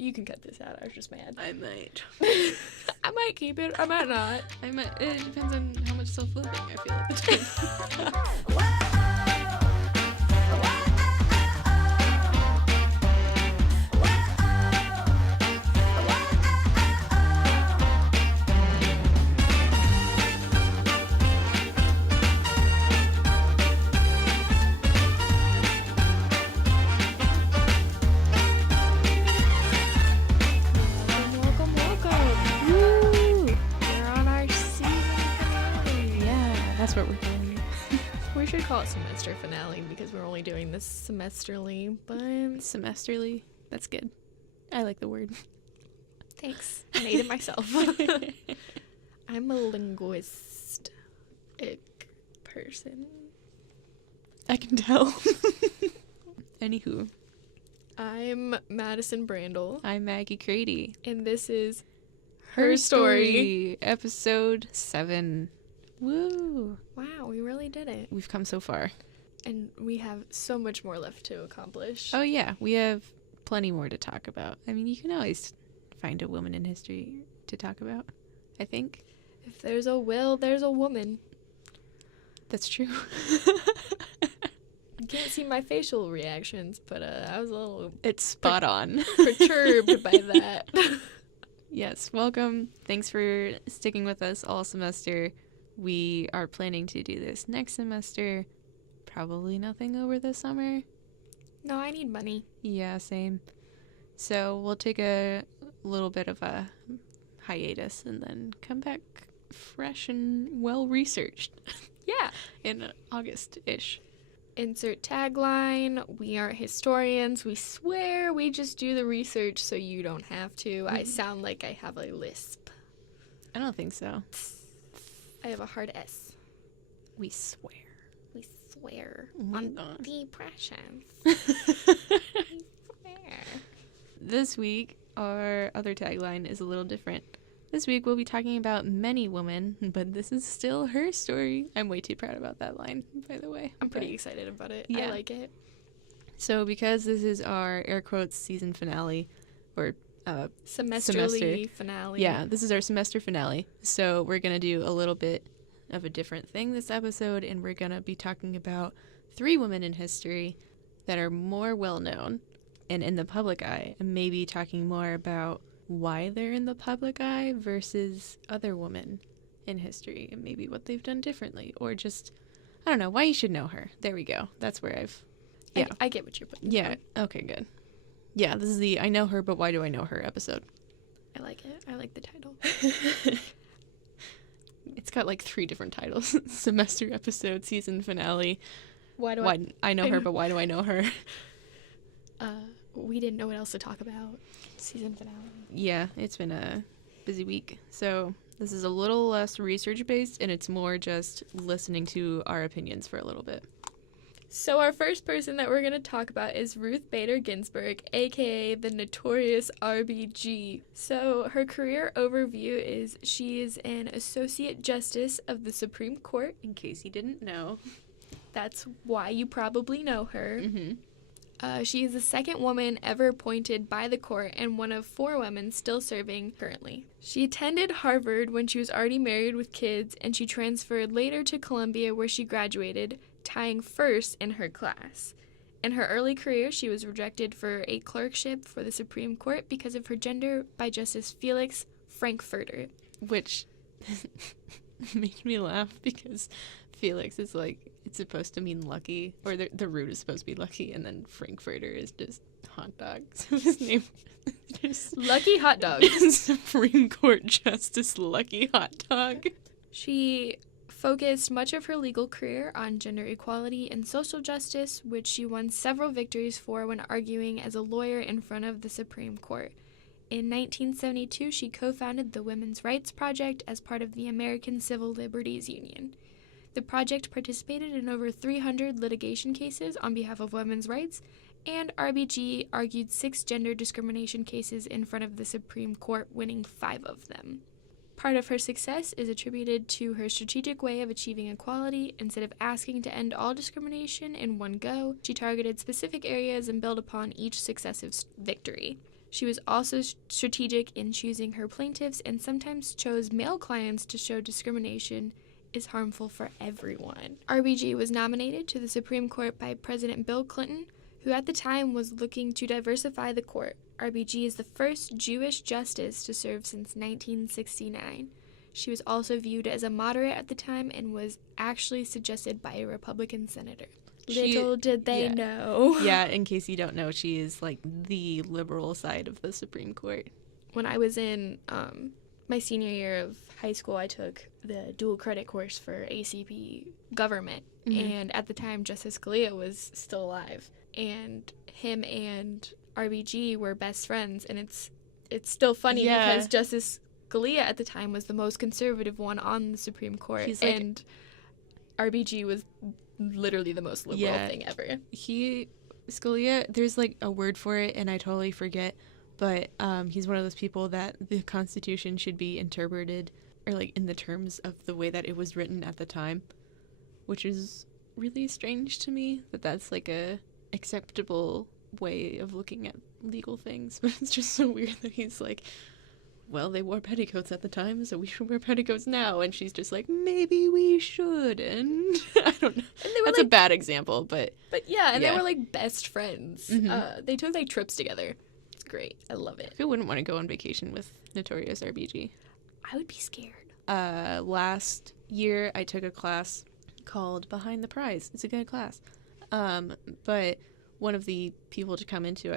You can cut this out. I was just mad. I might. I might keep it. I might not. I might. It depends on how much self-loathing I feel at the time. That's what we're doing. We should call it semester finale because we're only doing this semesterly, but... Semesterly. That's good. I like the word. Thanks. I made it myself. I'm a linguistic person. I can tell. Anywho. I'm Madison Brandel. I'm Maggie Crady. And this is Herstory, episode 7. Woo! Wow, we really did it. We've come so far. And we have so much more left to accomplish. Oh yeah, we have plenty more to talk about. I mean, you can always find a woman in history to talk about, I think. If there's a will, there's a woman. That's true. You can't see my facial reactions, but I was a little... It's spot on. Perturbed by that. Yes, welcome. Thanks for sticking with us all semester. We are planning to do this next semester. Probably nothing over the summer. No, I need money. Yeah, same. So we'll take a little bit of a hiatus and then come back fresh and well-researched. Yeah. In August-ish. Insert tagline. We aren't historians. We swear we just do the research so you don't have to. I sound like I have a lisp. I don't think so. I have a hard S. We swear. We swear Oh on God. the precious. We swear. This week, our other tagline is a little different. This week, we'll be talking about many women, but this is still her story. I'm way too proud about that line, by the way. I'm pretty excited about it. Yeah. I like it. So, because this is our air quotes season finale, or Semesterly finale. Yeah, this is our semester finale. So we're going to do a little bit of a different thing this episode, and we're going to be talking about 3 women in history that are more well-known and in the public eye, and maybe talking more about why they're in the public eye versus other women in history, and maybe what they've done differently, or just, I don't know, why you should know her. There we go. That's where I get what you're putting. Yeah, okay, good. Yeah, this is the I know her, but why do I know her episode. I like it. I like the title. It's got like 3 different titles. Semester episode, season finale. Why I know her, but why do I know her? We didn't know what else to talk about. Season finale. Yeah, it's been a busy week. So this is a little less research-based, and it's more just listening to our opinions for a little bit. So our first person that we're going to talk about is Ruth Bader Ginsburg, aka the notorious RBG. So her career overview is she is an Associate Justice of the Supreme Court. In case you didn't know. That's why you probably know her. Mm-hmm. She is the second woman ever appointed by the court and one of 4 women still serving currently. She attended Harvard when she was already married with kids, and she transferred later to Columbia where she graduated, tying first in her class. In her early career, she was rejected for a clerkship for the Supreme Court because of her gender by Justice Felix Frankfurter. Which made me laugh because Felix is like, it's supposed to mean lucky, or the root is supposed to be lucky, and then Frankfurter is just hot dog. So his name is Lucky Hot Dog. Supreme Court Justice Lucky Hot Dog. She focused much of her legal career on gender equality and social justice, which she won several victories for when arguing as a lawyer in front of the Supreme Court. In 1972, she co-founded the Women's Rights Project as part of the American Civil Liberties Union. The project participated in over 300 litigation cases on behalf of women's rights, and RBG argued 6 gender discrimination cases in front of the Supreme Court, winning 5 of them. Part of her success is attributed to her strategic way of achieving equality. Instead of asking to end all discrimination in one go, she targeted specific areas and built upon each successive victory. She was also strategic in choosing her plaintiffs and sometimes chose male clients to show discrimination is harmful for everyone. RBG was nominated to the Supreme Court by President Bill Clinton, who at the time was looking to diversify the court. RBG is the first Jewish justice to serve since 1969. She was also viewed as a moderate at the time and was actually suggested by a Republican senator. Little did they know. Yeah, in case you don't know, she is like the liberal side of the Supreme Court. When I was in my senior year of high school, I took the dual credit course for ACP government. Mm-hmm. And at the time, Justice Scalia was still alive. And him and RBG were best friends. And it's still funny because Justice Scalia at the time was the most conservative one on the Supreme Court. And RBG was literally the most liberal thing ever. Scalia, there's like a word for it and I totally forget, but he's one of those people that the Constitution should be interpreted or like in the terms of the way that it was written at the time, which is really strange to me that that's like a acceptable way of looking at legal things. But it's just so weird that he's like, well, they wore petticoats at the time, so we should wear petticoats now. And she's just like, maybe we shouldn't. I don't know. And they were that's a bad example, but yeah, and they were like best friends. Mm-hmm. They took like trips together. It's great. I love it. Who wouldn't want to go on vacation with Notorious RBG? I would be scared. Last year, I took a class called Behind the Prize. It's a good class. But one of the people to come in to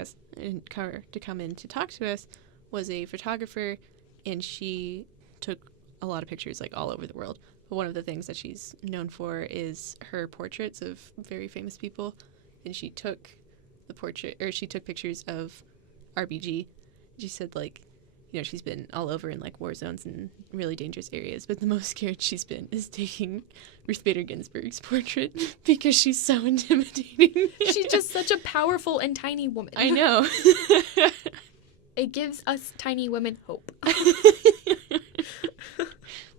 talk to us was a photographer, and she took a lot of pictures like all over the world. But one of the things that she's known for is her portraits of very famous people, and she took pictures of RBG. She said like, you know, she's been all over in like war zones and really dangerous areas, but the most scared she's been is taking Ruth Bader Ginsburg's portrait because she's so intimidating. She's just such a powerful and tiny woman. I know. It gives us tiny women hope.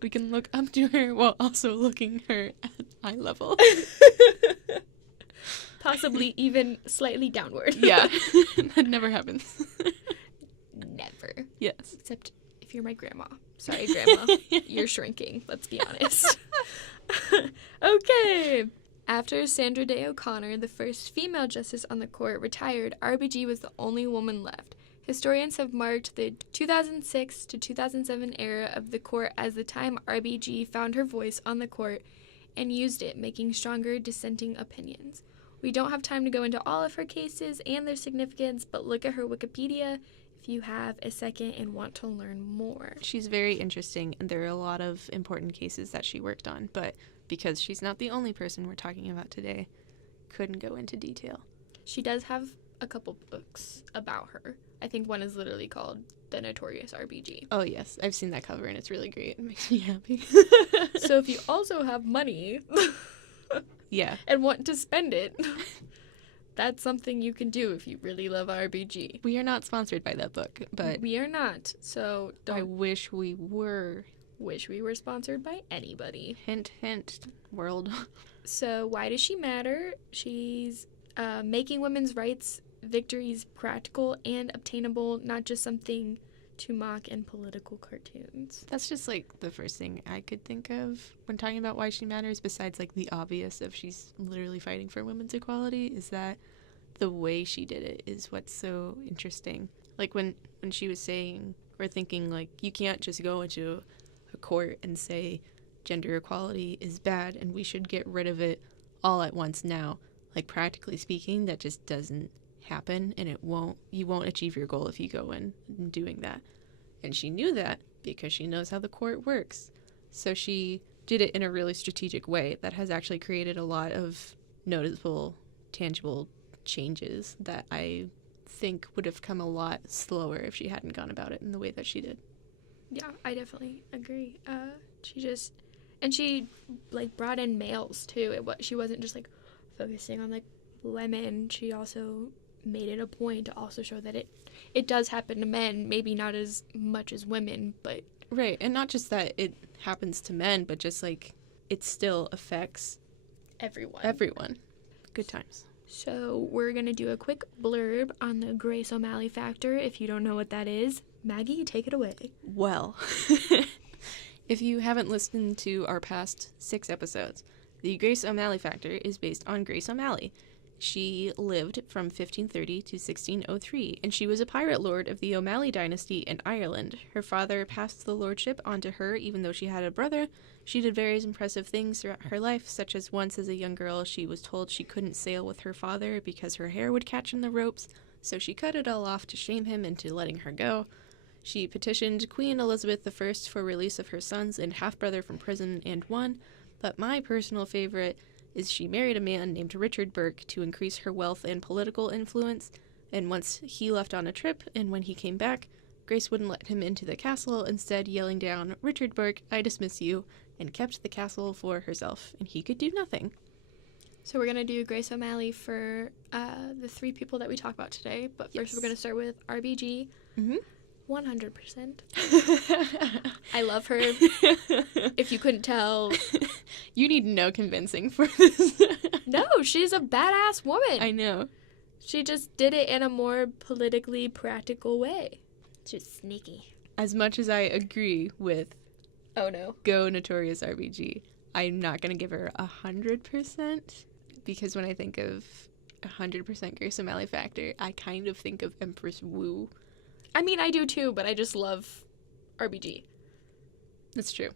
We can look up to her while also looking her at eye level. Possibly even slightly downward. Yeah, that never happens. Never. Yes. Except if you're my grandma. Sorry, Grandma. You're shrinking, let's be honest. Okay. After Sandra Day O'Connor, the first female justice on the court, retired, RBG was the only woman left. Historians have marked the 2006 to 2007 era of the court as the time RBG found her voice on the court and used it, making stronger dissenting opinions. We don't have time to go into all of her cases and their significance, but look at her Wikipedia if you have a second and want to learn more. She's very interesting, and there are a lot of important cases that she worked on, but because she's not the only person we're talking about today, couldn't go into detail. She does have a couple books about her. I think one is literally called The Notorious RBG. Oh, yes. I've seen that cover, and it's really great. It makes me happy. So if you also have money and want to spend it, that's something you can do if you really love RBG. We are not sponsored by that book, but... We are not, so don't... I wish we were. Wish we were sponsored by anybody. Hint, hint, world. So why does she matter? She's making women's rights victories practical and obtainable, not just something to mock in political cartoons. That's just like the first thing I could think of when talking about why she matters, besides like the obvious of she's literally fighting for women's equality, is that the way she did it is what's so interesting. Like when she was saying or thinking like, you can't just go into a court and say gender equality is bad and we should get rid of it all at once now. Like practically speaking, that just doesn't happen, and you won't achieve your goal if you go in doing that. And she knew that because she knows how the court works. So she did it in a really strategic way that has actually created a lot of noticeable, tangible changes that I think would have come a lot slower if she hadn't gone about it in the way that she did. Yeah, I definitely agree. She like brought in males too. She wasn't just like focusing on like women. She also made it a point to also show that it does happen to men, maybe not as much as women, but... Right, and not just that it happens to men, but just like it still affects everyone. Everyone. Good times. So we're going to do a quick blurb on the Grace O'Malley factor. If you don't know what that is, Maggie, take it away. Well, if you haven't listened to our past 6 episodes, the Grace O'Malley factor is based on Grace O'Malley. She lived from 1530 to 1603, and she was a pirate lord of the O'Malley dynasty in Ireland. Her father passed the lordship on to her, even though she had a brother. She did various impressive things throughout her life, such as once as a young girl, she was told she couldn't sail with her father because her hair would catch in the ropes, so she cut it all off to shame him into letting her go. She petitioned Queen Elizabeth I for release of her sons and half-brother from prison and won, but my personal favorite is she married a man named Richard Burke to increase her wealth and political influence, and once he left on a trip, and when he came back, Grace wouldn't let him into the castle, instead yelling down, "Richard Burke, I dismiss you," and kept the castle for herself, and he could do nothing. So we're going to do Grace O'Malley for the 3 people that we talk about today, but first we're going to start with RBG. 100%. I love her. If you couldn't tell. You need no convincing for this. No, she's a badass woman. I know. She just did it in a more politically practical way. She's sneaky. As much as I agree with Oh no. Go Notorious RBG, I'm not going to give her 100%, because when I think of 100% Grace O'Malley factor, I kind of think of Empress Wu. I mean, I do too, but I just love RBG. That's true.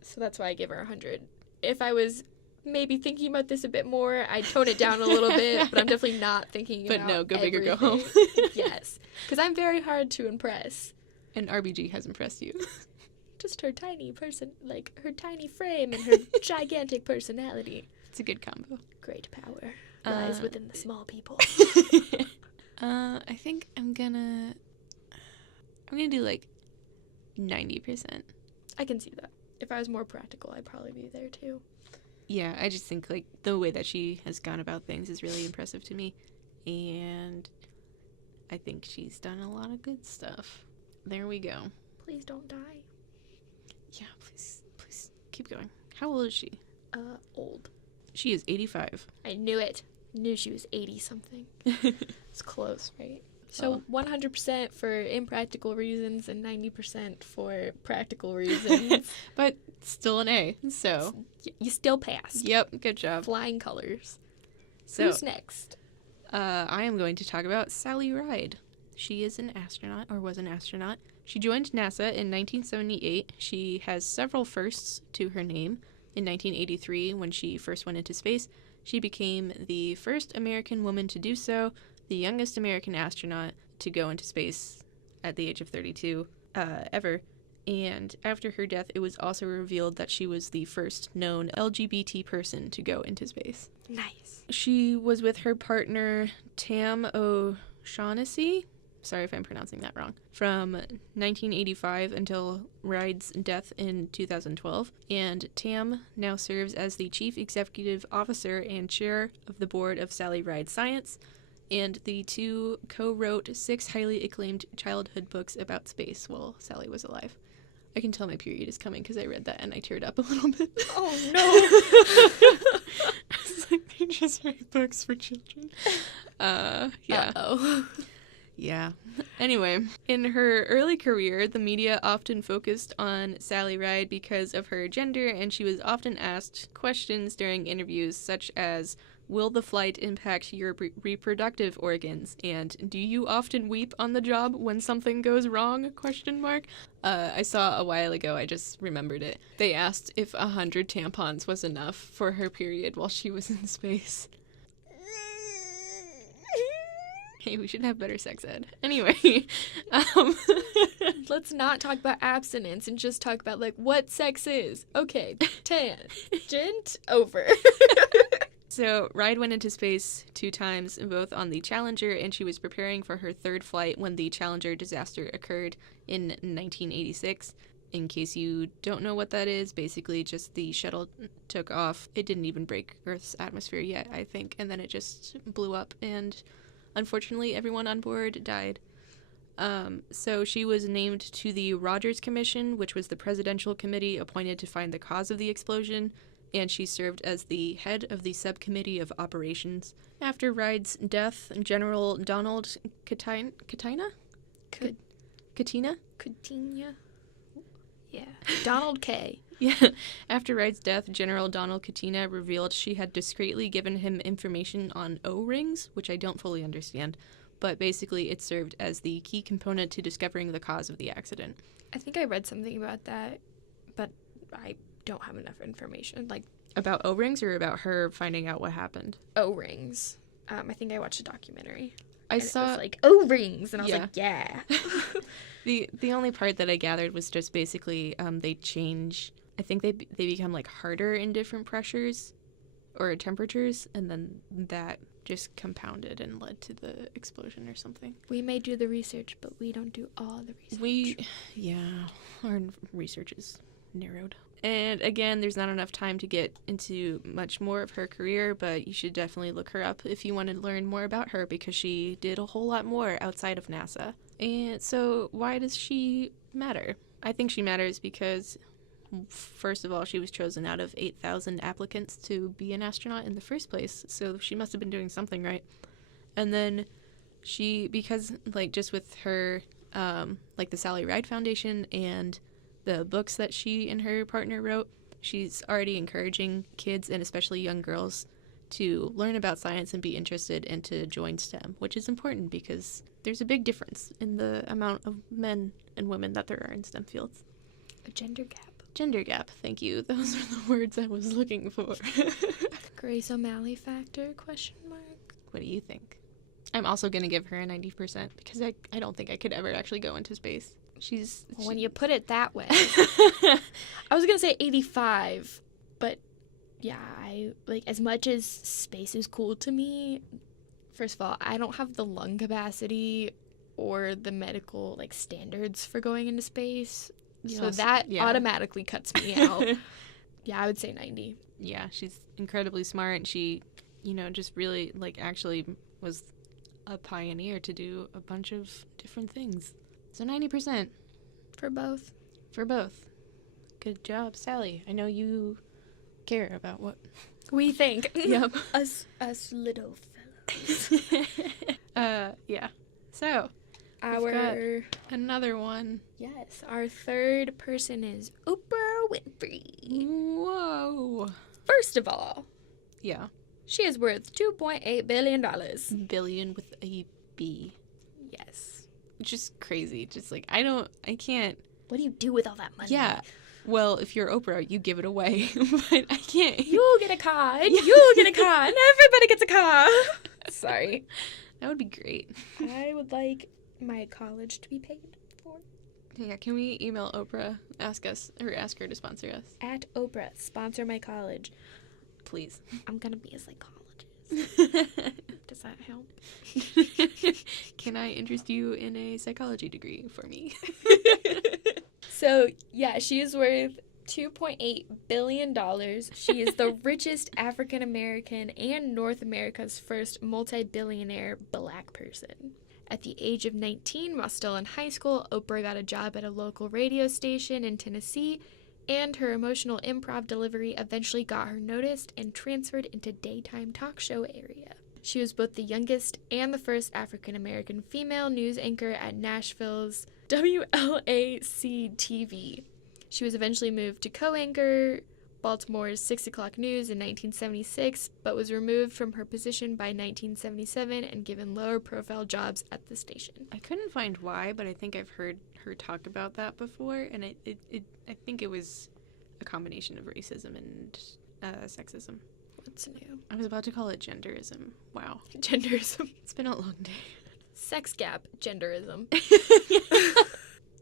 So that's why I give her 100. If I was maybe thinking about this a bit more, I'd tone it down a little bit, but I'm definitely not thinking about But no, go big or go everything. home. Yes, because I'm very hard to impress. And RBG has impressed you. Just her tiny her tiny frame and her gigantic personality. It's a good combo. Great power lies within the small people. I think I'm gonna do like 90%. I can see that. If I was more practical, I'd probably be there too. Yeah, I just think like the way that she has gone about things is really impressive to me, and I think she's done a lot of good stuff. There we go. Please don't die. Yeah, please keep going. How old is she? Old. She is 85. I knew it. Knew she was 80-something. It's close, right? So 100% for impractical reasons and 90% for practical reasons. But still an A, so. You still passed. Yep, good job. Flying colors. So, who's next? I am going to talk about Sally Ride. She is an astronaut, or was an astronaut. She joined NASA in 1978. She has several firsts to her name. In 1983, when she first went into space, she became the first American woman to do so, the youngest American astronaut to go into space at the age of 32 ever. And after her death, it was also revealed that she was the first known LGBT person to go into space. Nice. She was with her partner, Tam O'Shaughnessy. Sorry if I'm pronouncing that wrong. From 1985 until Ride's death in 2012. And Tam now serves as the Chief Executive Officer and Chair of the Board of Sally Ride Science. And the two co-wrote 6 highly acclaimed childhood books about space while Sally was alive. I can tell my period is coming because I read that and I teared up a little bit. Oh, no. It's like they just write books for children. Yeah. Uh-oh. Yeah. Anyway, in her early career, the media often focused on Sally Ride because of her gender, and she was often asked questions during interviews such as, "Will the flight impact your reproductive organs?" and "Do you often weep on the job when something goes wrong?" ? I saw a while ago, I just remembered it. They asked if 100 tampons was enough for her period while she was in space. Hey, we should have better sex ed. Anyway, Let's not talk about abstinence and just talk about, like, what sex is. Okay, tangent over. So, Ride went into space 2 times, both on the Challenger, and she was preparing for her 3rd flight when the Challenger disaster occurred in 1986. In case you don't know what that is, basically just the shuttle took off. It didn't even break Earth's atmosphere yet, I think, and then it just blew up, and unfortunately, everyone on board died. So she was named to the Rogers Commission, which was the presidential committee appointed to find the cause of the explosion, and she served as the head of the subcommittee of operations. After Ride's death, General Donald Katina? Coutinho? Yeah. Donald K. Yeah. After Ride's death, General Donald Katina revealed she had discreetly given him information on O-rings, which I don't fully understand, but basically it served as the key component to discovering the cause of the accident. I think I read something about that, but I don't have enough information. Like, about O-rings or about her finding out what happened? O-rings. I think I watched a documentary. I saw it was like O-rings, and I was like, yeah. The only part that I gathered was just basically they change. I think they become like harder in different pressures or temperatures, and then that just compounded and led to the explosion or something. We may do the research, but we don't do all the research. Our research is narrowed. And again, there's not enough time to get into much more of her career, but you should definitely look her up if you want to learn more about her, because she did a whole lot more outside of NASA. And so why does she matter? I think she matters because, first of all, she was chosen out of 8,000 applicants to be an astronaut in the first place, so she must have been doing something right. And then because just with her, the Sally Ride Foundation and the books that she and her partner wrote, she's already encouraging kids and especially young girls to learn about science and be interested and to join STEM, which is important because there's a big difference in the amount of men and women that there are in STEM fields. A gender gap. Gender gap, thank you. Those are the words I was looking for. Grace O'Malley factor, ? What do you think? I'm also going to give her a 90% because I don't think I could ever actually go into space. When you put it that way. I was going to say 85, but yeah, as much as space is cool to me, first of all, I don't have the lung capacity or the medical, standards for going into space. So that automatically cuts me out. Yeah, I would say 90. Yeah, she's incredibly smart, and she, just really, actually was a pioneer to do a bunch of different things. So 90%. For both. For both. Good job, Sally. I know you care about what we think. Yep. Us little fellows. Yeah. So, we've got another one. Yes, our third person is Oprah Winfrey. Whoa. First of all. Yeah. She is worth $2.8 billion. Billion with a B. Yes. Which is crazy. Just I can't. What do you do with all that money? Yeah. Well, if you're Oprah, you give it away. But I can't. You get a car, and you get a car, and everybody gets a car. Sorry. That would be great. I would like my college to be paid for. Yeah, can we email Oprah, ask her to sponsor us? At Oprah, sponsor my college. Please. I'm gonna be a psychologist. Does that help? Can I interest you in a psychology degree for me? So, yeah, she is worth $2.8 billion. She is the richest African American and North America's first multi-billionaire black person. At the age of 19, while still in high school, Oprah got a job at a local radio station in Tennessee, and her emotional improv delivery eventually got her noticed and transferred into daytime talk show area. She was both the youngest and the first African-American female news anchor at Nashville's WLAC-TV. She was eventually moved to co-anchor Baltimore's 6 o'clock news in 1976, but was removed from her position by 1977 and given lower-profile jobs at the station. I couldn't find why, but I think I've heard her talk about that before, and I think it was a combination of racism and sexism. What's new? I was about to call it genderism. Wow. Genderism. It's been a long day. Sex gap, genderism.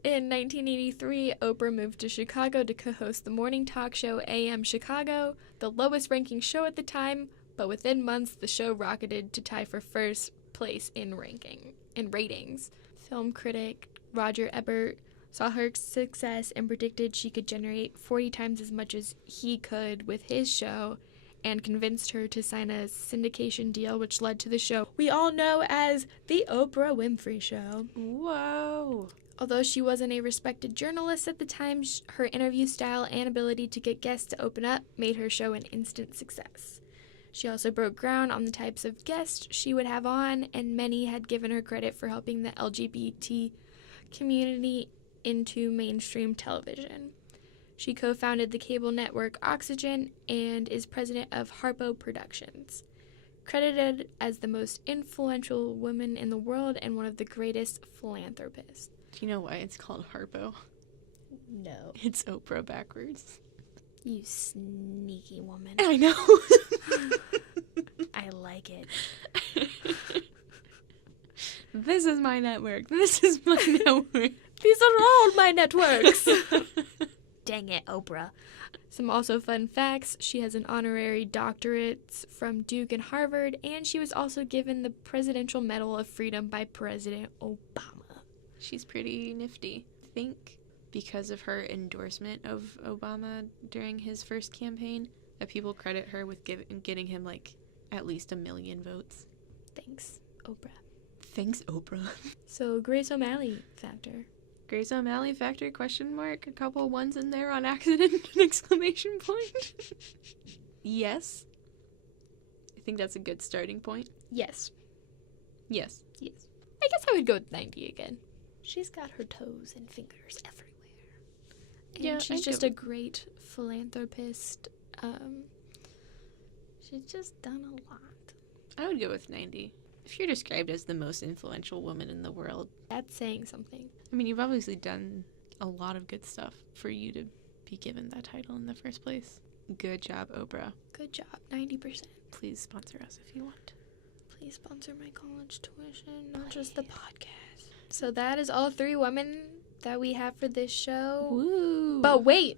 In 1983, Oprah moved to Chicago to co-host the morning talk show AM Chicago, the lowest-ranking show at the time, but within months, the show rocketed to tie for first place in ratings. Film critic Roger Ebert saw her success and predicted she could generate 40 times as much as he could with his show, and convinced her to sign a syndication deal, which led to the show we all know as The Oprah Winfrey Show. Whoa. Although she wasn't a respected journalist at the time, her interview style and ability to get guests to open up made her show an instant success. She also broke ground on the types of guests she would have on, and many had given her credit for helping the LGBT community into mainstream television. She co-founded the cable network Oxygen and is president of Harpo Productions. Credited as the most influential woman in the world and one of the greatest philanthropists. Do you know why it's called Harpo? No. It's Oprah backwards. You sneaky woman. I know. I like it. This is my network. This is my network. These are all my networks. Dang it, Oprah. Some also fun facts. She has an honorary doctorate from Duke and Harvard, and she was also given the Presidential Medal of Freedom by President Obama. She's pretty nifty. I think because of her endorsement of Obama during his first campaign, that people credit her with getting him, like, at least 1 million votes. Thanks, Oprah. Thanks, Oprah. So, Grace O'Malley factor. Grace O'Malley factor, question mark, a couple ones in there on accident, an exclamation point. Yes. I think that's a good starting point. Yes. Yes. Yes. I guess I would go with 90 again. She's got her toes and fingers everywhere. And Yeah, she's I'd just go- a great philanthropist. She's just done a lot. I would go with 90. If you're described as the most influential woman in the world, That's saying something. I mean, you've obviously done a lot of good stuff for you to be given that title in the first place. Good job, Oprah. Good job. 90%. Please sponsor us if you want. Please sponsor my college tuition, not just the podcast. So that is all 3 women that we have for this show. Woo! But wait,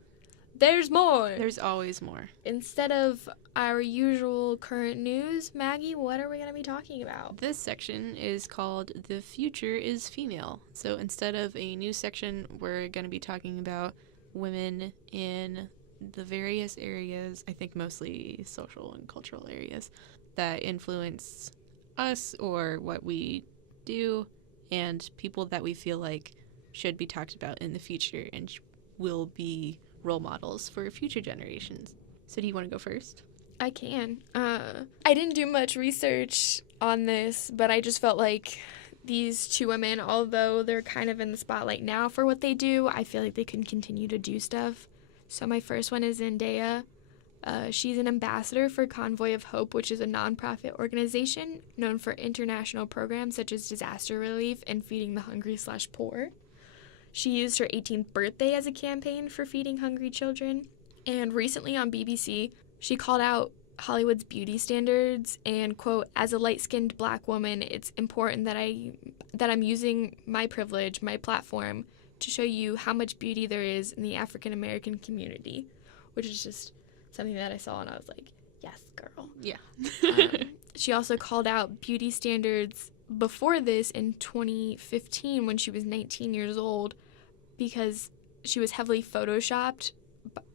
there's more. There's always more. Instead of our usual current news, Maggie, what are we going to be talking about? This section is called The Future is Female. So instead of a news section, we're going to be talking about women in the various areas, I think mostly social and cultural areas, that influence us or what we do, and people that we feel like should be talked about in the future and will be role models for future generations. So do you want to go first? I can. I didn't do much research on this, but I just felt like these 2 women, although they're kind of in the spotlight now for what they do, I feel like they can continue to do stuff. So my first one is Zendaya. She's an ambassador for Convoy of Hope, which is a nonprofit organization known for international programs such as disaster relief and feeding the hungry/poor. She used her 18th birthday as a campaign for feeding hungry children. And recently on BBC, she called out Hollywood's beauty standards and, quote, "As a light-skinned black woman, it's important that I'm using my privilege, my platform, to show you how much beauty there is in the African American community," which is just something that I saw and I was like, yes, girl. Yeah. She also called out beauty standards before this in 2015 when she was 19 years old because she was heavily photoshopped,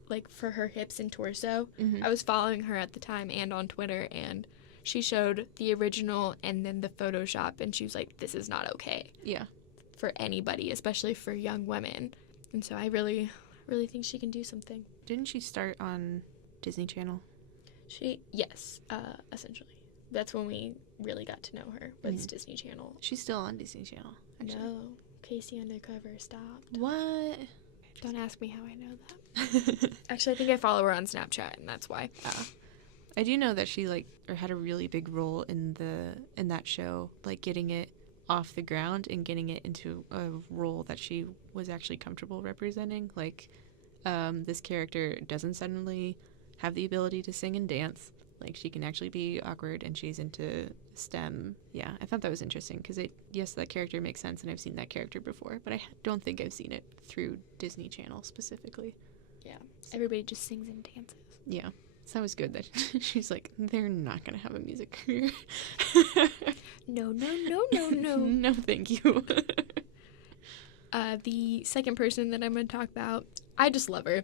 like, for her hips and torso. Mm-hmm. I was following her at the time and on Twitter, and she showed the original and then the Photoshop, and she was like, this is not okay. Yeah. For anybody, especially for young women. And so I really, really think she can do something. Didn't she start on Disney Channel? Yes, essentially. That's when we really got to know her, was Disney Channel. She's still on Disney Channel, actually. No, Casey Undercover stopped. What? Don't ask me how I know that. Actually, I think I follow her on Snapchat, and that's why. I do know that she had a really big role in that show, like getting it off the ground and getting it into a role that she was actually comfortable representing. Like, this character doesn't suddenly have the ability to sing and dance. Like, she can actually be awkward, and she's into STEM. Yeah, I thought that was interesting because yes, that character makes sense, and I've seen that character before, but I don't think I've seen it through Disney Channel specifically. Yeah, everybody just sings and dances. Yeah, so that was good that she's like, they're not gonna have a music career. No. No, thank you. The second person that I'm going to talk about, I just love her.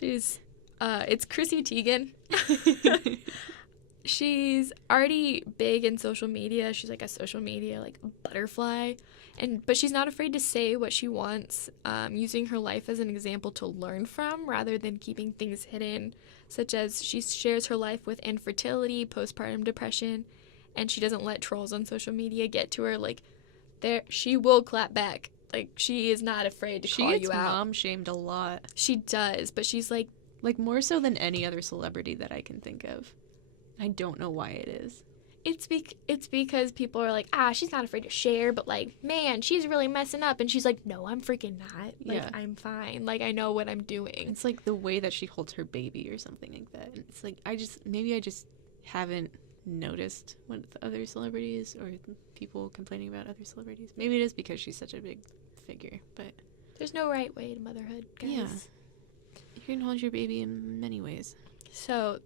It's Chrissy Teigen. She's already big in social media. She's like a social media like butterfly, but she's not afraid to say what she wants, using her life as an example to learn from rather than keeping things hidden, such as she shares her life with infertility, postpartum depression, and she doesn't let trolls on social media get to her. Like, she will clap back. Like, she is not afraid to call you out. She gets mom shamed a lot. She does, but she's like more so than any other celebrity that I can think of. I don't know why it is. It's because people are like, she's not afraid to share, but like, man, she's really messing up, and she's like, no, I'm freaking not. Like, yeah. I'm fine. Like, I know what I'm doing. It's like the way that she holds her baby or something like that. And it's like, I just haven't noticed what the other celebrities or people complaining about other celebrities. Maybe it is because she's such a big figure, but there's no right way to motherhood, guys. Yeah. You can hold your baby in many ways. So,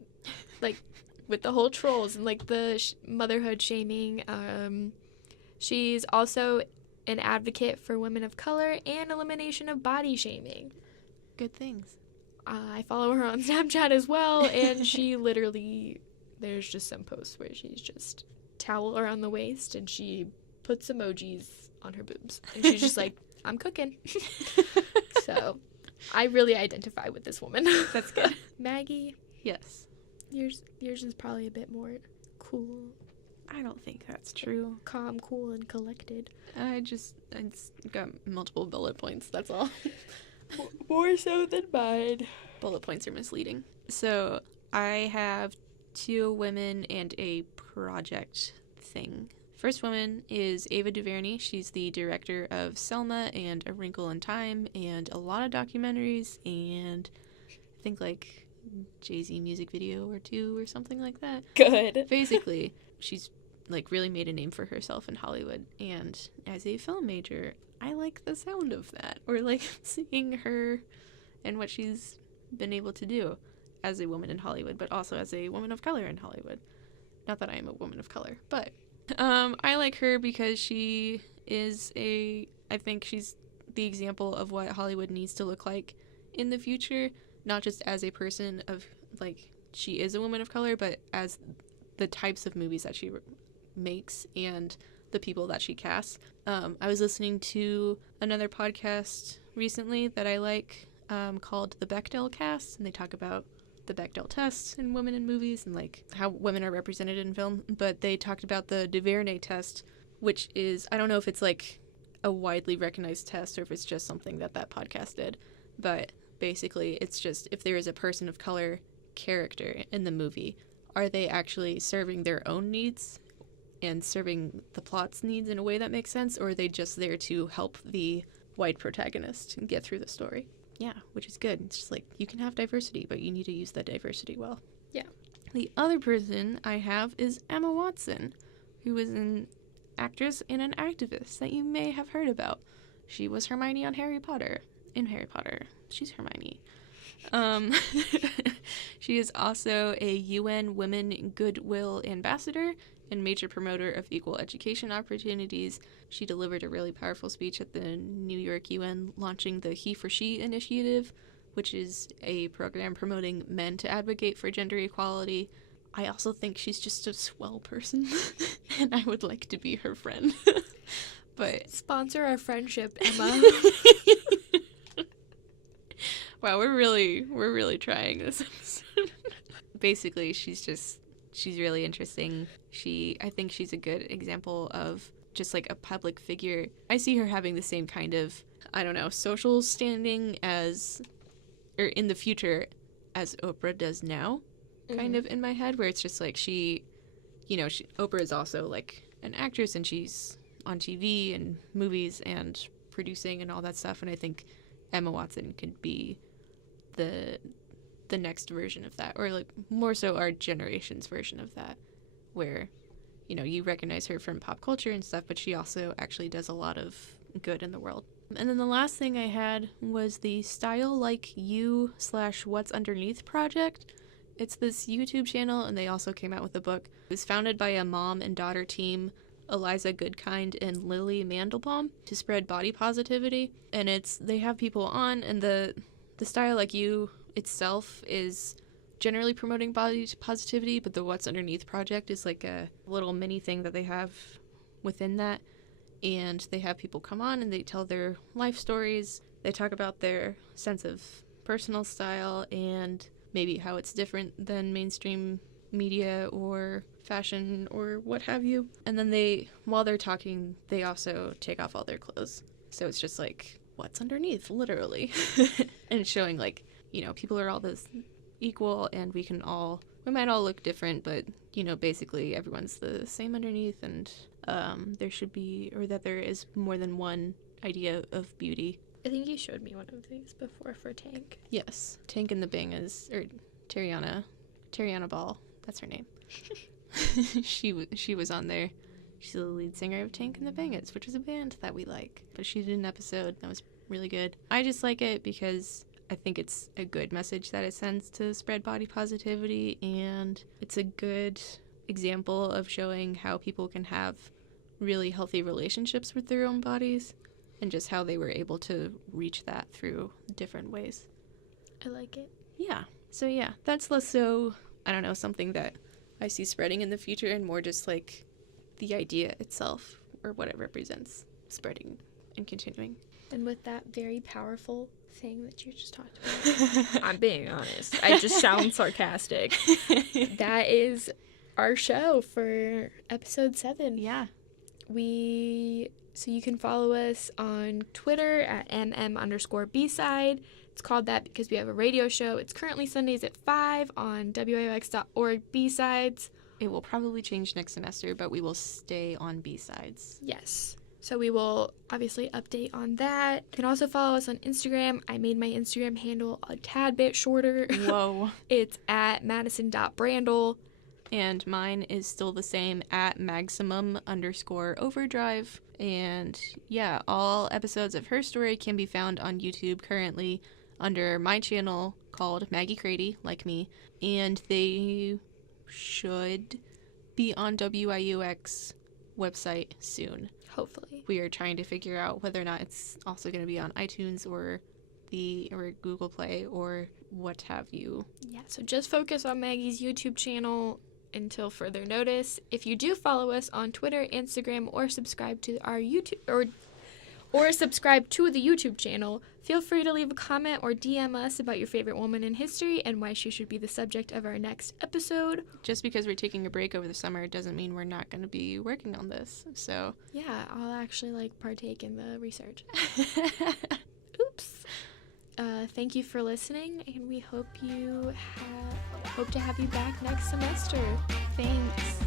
like, with the whole trolls and like the motherhood shaming, she's also an advocate for women of color and elimination of body shaming. Good things. I follow her on Snapchat as well, and she literally, there's just some posts where she's just towel around the waist and she puts emojis on her boobs, and she's just like, I'm cooking. So I really identify with this woman. That's good. Maggie. Yes. Yours is probably a bit more cool. I don't think that's true. Calm, cool, and collected. I got multiple bullet points, that's all. More so than mine. Bullet points are misleading. So I have 2 women and a project thing. First woman is Ava DuVernay. She's the director of Selma and A Wrinkle in Time and a lot of documentaries and I think like Jay-Z music video or 2 or something like that. Good. Basically, she's like really made a name for herself in Hollywood, and as a film major, I like the sound of that, or like seeing her and what she's been able to do as a woman in Hollywood, but also as a woman of color in Hollywood. Not that I am a woman of color, but I like her because she is I think she's the example of what Hollywood needs to look like in the future. Not just as a person of, like, she is a woman of color, but as the types of movies that she makes and the people that she casts. I was listening to another podcast recently that I like called The Bechdel Cast, and they talk about the Bechdel test in women in movies and, like, how women are represented in film. But they talked about the DuVernay test, which is, I don't know if it's, like, a widely recognized test or if it's just something that podcast did, but basically, it's just if there is a person of color character in the movie, are they actually serving their own needs and serving the plot's needs in a way that makes sense, or are they just there to help the white protagonist get through the story? Yeah, which is good. It's just like, you can have diversity, but you need to use that diversity well. Yeah. The other person I have is Emma Watson, who is an actress and an activist that you may have heard about. She was Hermione on Harry Potter. In Harry Potter. She's Hermione. She is also a UN Women Goodwill Ambassador and major promoter of equal education opportunities. She delivered a really powerful speech at the New York UN launching the He for She initiative, which is a program promoting men to advocate for gender equality. I also think she's just a swell person, and I would like to be her friend. But sponsor our friendship, Emma. Wow, we're really trying this episode. Basically, she's really interesting. I think she's a good example of just like a public figure. I see her having the same kind of, I don't know, social standing or in the future as Oprah does now, kind of in my head, where it's just like Oprah is also like an actress and she's on TV and movies and producing and all that stuff, and I think Emma Watson could be the next version of that, or like more so our generation's version of that, where you recognize her from pop culture and stuff, but she also actually does a lot of good in the world. And then the last thing I had was the Style Like You / What's Underneath project. It's this YouTube channel, and they also came out with a book. It was founded by a mom and daughter team, Eliza Goodkind and Lily Mandelbaum, to spread body positivity. And they have people on, and the Style Like You itself is generally promoting body positivity, but the What's Underneath project is like a little mini thing that they have within that. And they have people come on and they tell their life stories. They talk about their sense of personal style and maybe how it's different than mainstream media or fashion or what have you. And then while they're talking, they also take off all their clothes. So it's just like, what's underneath, literally. And it's showing like, people are all this equal and we might all look different, but, basically everyone's the same underneath, and there should be, or that there is more than one idea of beauty. I think you showed me one of these before for Tank. Yes. Tank and the Bang or Tariana Ball, that's her name. She was on there. She's the lead singer of Tank and the Bangers, which is a band that we like. But she did an episode that was really good. I just like it because I think it's a good message that it sends to spread body positivity, and it's a good example of showing how people can have really healthy relationships with their own bodies and just how they were able to reach that through different ways. I like it. Yeah. So yeah, that's less so, I don't know, something that I see spreading in the future, and more just like the idea itself or what it represents spreading and continuing. And with that very powerful thing that you just talked about, I'm being honest, I just sound sarcastic. That is our show for episode 7. Yeah. So you can follow us on Twitter at mm_bside. It's called that because we have a radio show. It's currently Sundays at 5 on WIUX.org B-Sides. It will probably change next semester, but we will stay on B-Sides. Yes. So we will obviously update on that. You can also follow us on Instagram. I made my Instagram handle a tad bit shorter. Whoa. It's at madison.brandle. And mine is still the same, at maximum_overdrive. And yeah, all episodes of Herstory can be found on YouTube currently under my channel called Maggie Crady, like me. And they should be on WIUX website soon. Hopefully. We are trying to figure out whether or not it's also going to be on iTunes or Google Play or what have you. Yeah, so just focus on Maggie's YouTube channel until further notice. If you do follow us on Twitter, Instagram, or subscribe to our YouTube or subscribe to the YouTube channel, feel free to leave a comment or DM us about your favorite woman in history and why she should be the subject of our next episode. Just because we're taking a break over the summer doesn't mean we're not going to be working on this. So yeah, I'll actually partake in the research. Oops. Thank you for listening, and we hope to have you back next semester. Thanks.